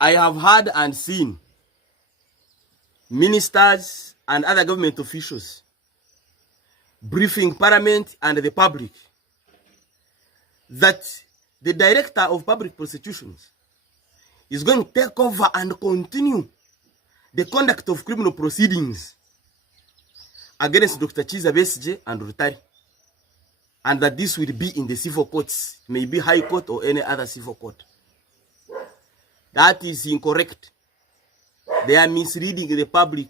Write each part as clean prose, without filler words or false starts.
I have heard and seen ministers and other government officials briefing Parliament and the public that the Director of Public Prosecutions is going to take over and continue the conduct of criminal proceedings against Dr. Kiza, Besigye and Rutari, and that this will be in the civil courts, maybe High Court or any other civil court. That is incorrect. They are misleading the public.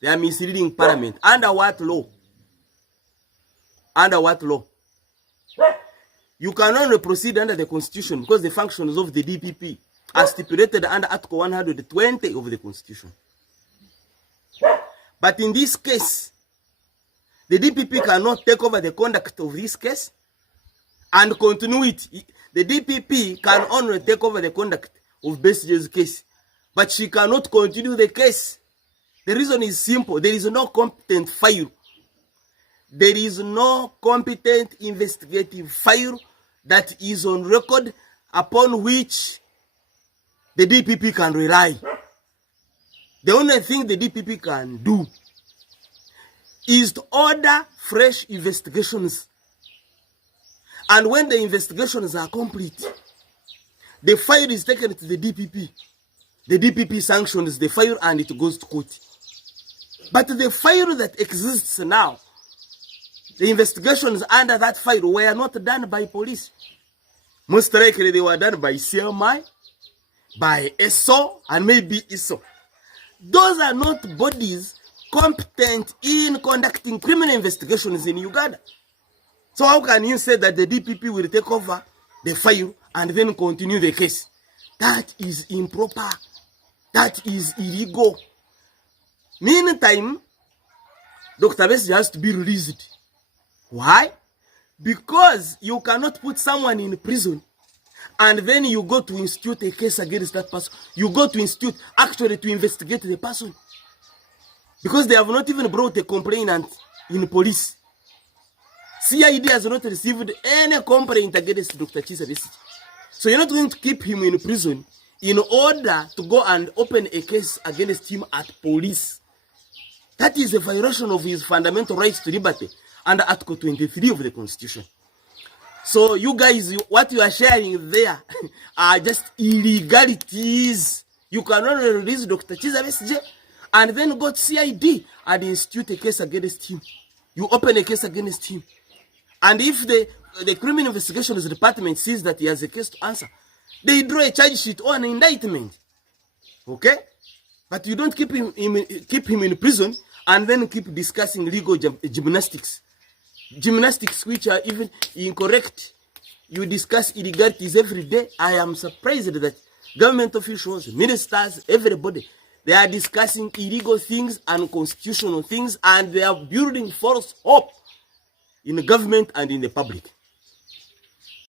They are misleading Parliament. Under what law? Under what law? You can only proceed under the Constitution because the functions of the DPP are stipulated under Article 120 of the Constitution. But in this case, the DPP cannot take over the conduct of this case and continue it. The DPP can only take over the conduct of Besigye's case, but she cannot continue the case. The reason is simple. There is no competent file. There is no competent investigative file that is on record upon which the DPP can rely. The only thing the DPP can do is to order fresh investigations. And when the investigations are complete, the file is taken to the DPP. The DPP sanctions the file and it goes to court. But the file that exists now, the investigations under that file were not done by police. Most likely they were done by CMI, by ESO, and maybe ISO. Those are not bodies competent in conducting criminal investigations in Uganda. So how can you say that the DPP will take over the file and then continue the case? That is improper. That is illegal. Meantime, Dr. Besigye has to be released. Why? Because you cannot put someone in prison and then you go to institute a case against that person. You go to institute actually to investigate the person. Because they have not even brought a complainant in police. CID has not received any complaint against Dr. Kiza Besigye. So you're not going to keep him in prison in order to go and open a case against him at police. That is a violation of his fundamental rights to liberty under Article 23 of the Constitution. So you guys, what you are sharing there are just illegalities. You can only release Dr. Kiza Besigye and then go to CID and institute a case against him. You open a case against him. And if the Criminal Investigations Department sees that he has a case to answer, they draw a charge sheet or an indictment. Okay? But you don't keep him in prison and then keep discussing legal gymnastics. Gymnastics which are even incorrect. You discuss illegalities every day. I am surprised that government officials, ministers, everybody, they are discussing illegal things and constitutional things, and they are building false hope in the government and in the public.